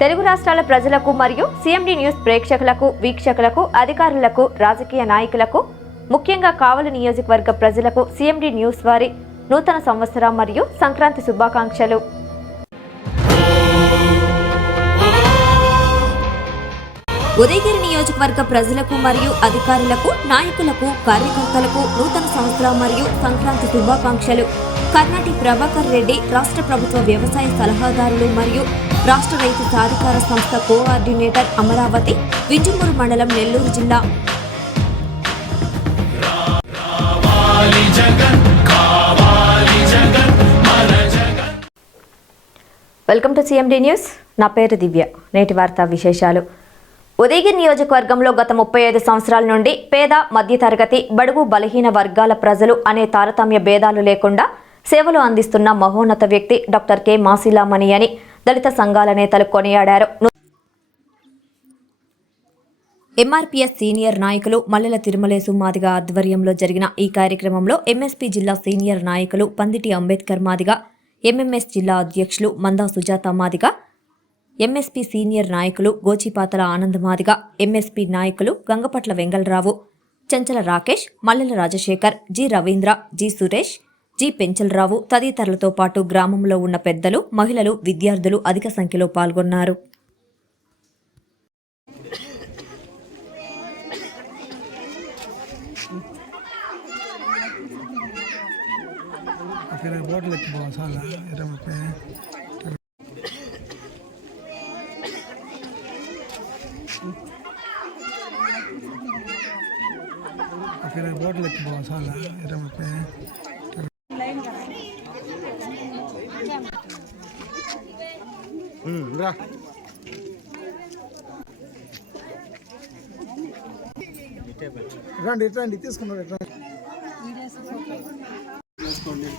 తెలుగు రాష్ట్రాల ప్రజలకు మరియు సిఎండి న్యూస్ ప్రేక్షకులకు, వీక్షకులకు, అధికారులకు, రాజకీయ నాయకులకు, ముఖ్యంగా కావలి నియోజకవర్గ ప్రజలకు సిఎండి న్యూస్ వారి నూతన సంవత్సరం మరియు సంక్రాంతి శుభాకాంక్షలు. ఉదయగిరి నియోజకవర్గ ప్రజలకు మరియు అధికారులకు, నాయకులకు, కార్యకర్తలకు నూతన సంవత్సరం మరియు సంక్రాంతి శుభాకాంక్షలు. కర్ణాటి ప్రభాకర్ రెడ్డి, రాష్ట్ర ప్రభుత్వ వ్యవసాయ సలహాదారులు మరియు రాష్ట్ర రైతు సాధికార సంస్థ కోఆర్డినేటర్, అమరావతి, వింజమూరు మండలం, నెల్లూరు జిల్లా. Welcome to CMD news. నా పేరు దివ్య. నేటి వార్తా విశేషాలు. ఉదయగిరి నియోజకవర్గంలో గత 35 సంవత్సరాల నుండి పేద, మధ్యతరగతి, బడుగు, బలహీన వర్గాల ప్రజలు అనే తారతమ్య భేదాలు లేకుండా సేవలు అందిస్తున్న మహోన్నత వ్యక్తి డాక్టర్ కె మాసిలామణి అని దళిత సంఘాల నేతలు కొనియాడారు. ఎంఆర్పీఎస్ సీనియర్ నాయకులు మల్లెల తిరుమలేసు మాదిగ ఆధ్వర్యంలో జరిగిన ఈ కార్యక్రమంలో ఎంఎస్పీ జిల్లా సీనియర్ నాయకులు పందిటి అంబేద్కర్ మాదిగ, ఎంఎంఎస్ జిల్లా అధ్యక్షులు మందా సుజాత మాదిగ, ఎంఎస్పీ సీనియర్ నాయకులు గోచిపాతల ఆనంద్ మాదిగ, ఎంఎస్పీ నాయకులు Gangapatla Vengalarao, Chenchala Rakesh, Mallela Rajasekhar, G Ravindra, G Suresh, G Penchalarao తదితరులతో పాటు గ్రామంలో ఉన్న పెద్దలు, మహిళలు, విద్యార్థులు అధిక సంఖ్యలో పాల్గొన్నారు. రండి తీసుకున్నారు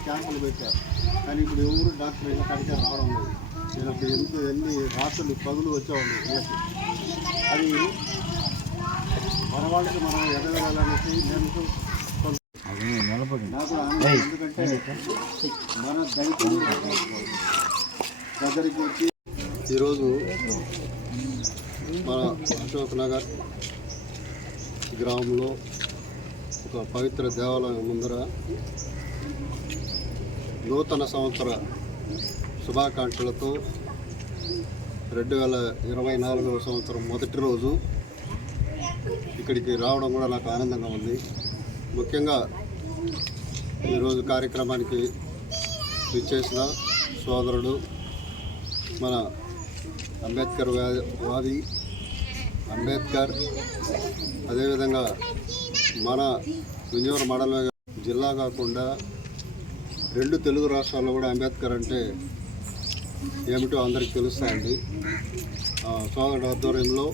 క్యాంపులు పెట్టారు. కానీ ఇప్పుడు ఎవరు డాక్టర్ అయినా కడిగా రావడం లేదు. నేను అప్పుడు ఎన్ని రాత్రులు పగులు వచ్చేవాళ్ళు వీళ్ళకి. అది మన వాళ్ళకి మనం ఎదగలనేసి నేను ఎందుకంటే మన దళితులు దగ్గరికి వచ్చి ఈరోజు మన అశోక్ నగర్ గ్రామంలో ఒక పవిత్ర దేవాలయం ముందర నూతన సంవత్సర శుభాకాంక్షలతో 2024వ సంవత్సరం మొదటి రోజు ఇక్కడికి రావడం కూడా నాకు ఆనందంగా ఉంది. ముఖ్యంగా ఈరోజు కార్యక్రమానికి విచ్చేసిన సోదరుడు మన అంబేద్కర్ వాది అంబేద్కర్, అదేవిధంగా మన వింజమూరు మండలం జిల్లా కాకుండా 2 తెలుగు రాష్ట్రాల్లో కూడా అంబేద్కర్ అంటే ఏమిటో అందరికీ తెలుస్తాయండి. సోదరుడు ఆధ్వర్యంలో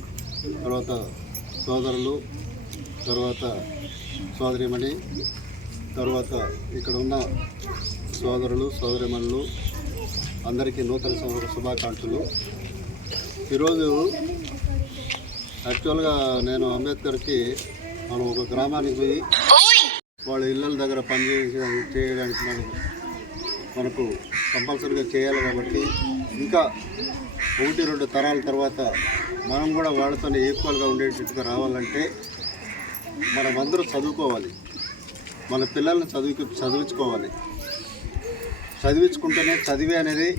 తర్వాత సోదరులు, తర్వాత సోదరిమణి, తర్వాత ఇక్కడ ఉన్న సోదరులు, సోదరిమణులు అందరికీ నూతన సంవత్సర శుభాకాంక్షలు. ఈరోజు యాక్చువల్గా నేను అంబేద్కర్కి మనం ఒక గ్రామానికి పోయి వాళ్ళ ఇళ్ళ దగ్గర చేయడానికి మనకు కంపల్సరీగా చేయాలి. కాబట్టి ఇంకా 1-2 తరాల తర్వాత మనం కూడా వాళ్ళతో ఈక్వల్గా ఉండేటట్టుగా రావాలంటే మనమందరూ చదువుకోవాలి. మన పిల్లల్ని చదివించుకోవాలి. చదివించుకుంటేనే చదివే అనేది.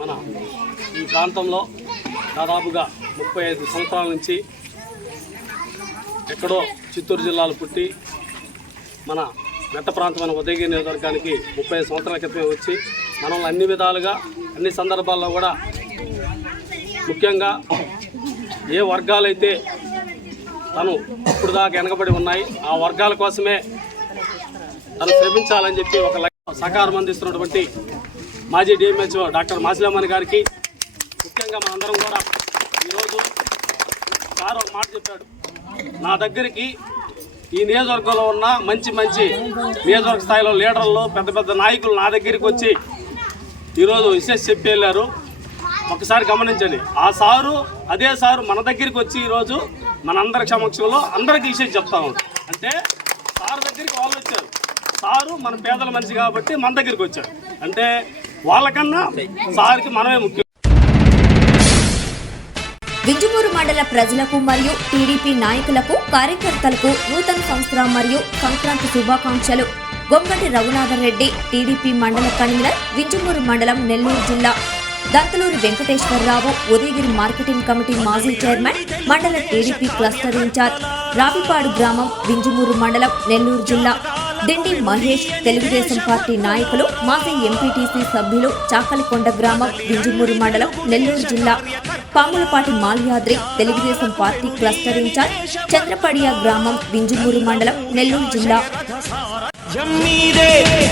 మన ఈ ప్రాంతంలో దాదాపుగా 35 సంవత్సరాల నుంచి ఎక్కడో చిత్తూరు జిల్లాలో పుట్టి మన మెట్ట ప్రాంతమైన ఉదయగిరి నియోజకవర్గానికి 35 సంవత్సరాల క్రితమే వచ్చి మనల్ని అన్ని విధాలుగా, అన్ని సందర్భాల్లో కూడా ముఖ్యంగా ఏ వర్గాలైతే తను ఇప్పుడు దాకా వెనకబడి ఉన్నాయి ఆ వర్గాల కోసమే తను శ్రమించాలని చెప్పి ఒక సహకారం అందిస్తున్నటువంటి మాజీ డిఎంహెచ్ఓ డాక్టర్ మాసిలామణి గారికి ముఖ్యంగా మనందరం కూడా ఈరోజు సార్ ఒక మాట చెప్పాడు. నా దగ్గరికి ఈ నియోజకవర్గంలో ఉన్న మంచి నియోజకవర్గ స్థాయిలో లీడర్లు, పెద్ద నాయకులు నా దగ్గరికి వచ్చి ఈరోజు విశేష చెప్పి వెళ్ళారు. ఒకసారి గమనించండి. ఆ సారు, అదే సారు మన దగ్గరికి వచ్చి ఈరోజు మనందరి సమక్షంలో అందరికీ విషయం చెప్తా ఉంటారు. అంటే సార్ దగ్గరికి వాళ్ళు వచ్చారు. సారు మన పేదల మనిషి కాబట్టి మన దగ్గరికి వచ్చారు. అంటే వాళ్ళకన్నా సార్కి మనమే ముఖ్యం. వింజమూరు మండల ప్రజలకు మరియు టీడీపీ నాయకులకు కార్యకర్తలకు నూతన సంవత్సరం మరియు సంక్రాంతి శుభాకాంక్షలు. గొంగటి రఘునాథరెడ్డి, టీడీపీ మండల కన్వీనర్, వింజమూరు మండలం, నెల్లూరు జిల్లా. దంతలూరు వెంకటేశ్వరరావు, ఉదయగిరి మార్కెటింగ్ కమిటీ మాజీ చైర్మన్, మండల టీడీపీ క్లస్టర్ ఇన్ఛార్జ్, రావిపాడు గ్రామం, వింజమూరు మండలం, నెల్లూరు జిల్లా. దిండి మహేష్, తెలుగుదేశం పార్టీ నాయకులు, మాజీ ఎంపీటీసీ సభ్యులు, చాకలికొండ గ్రామం, వింజమూరు మండలం, నెల్లూరు జిల్లా. Pamulapati Malyadri, Telugu Desam party cluster in charge, Chandrapadiya గ్రామం, వింజమూరు మండలం, నెల్లూరు జిల్లా.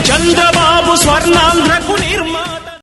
చంద్రబాబు స్వర్ణాంధ్రకు నిర్మాణ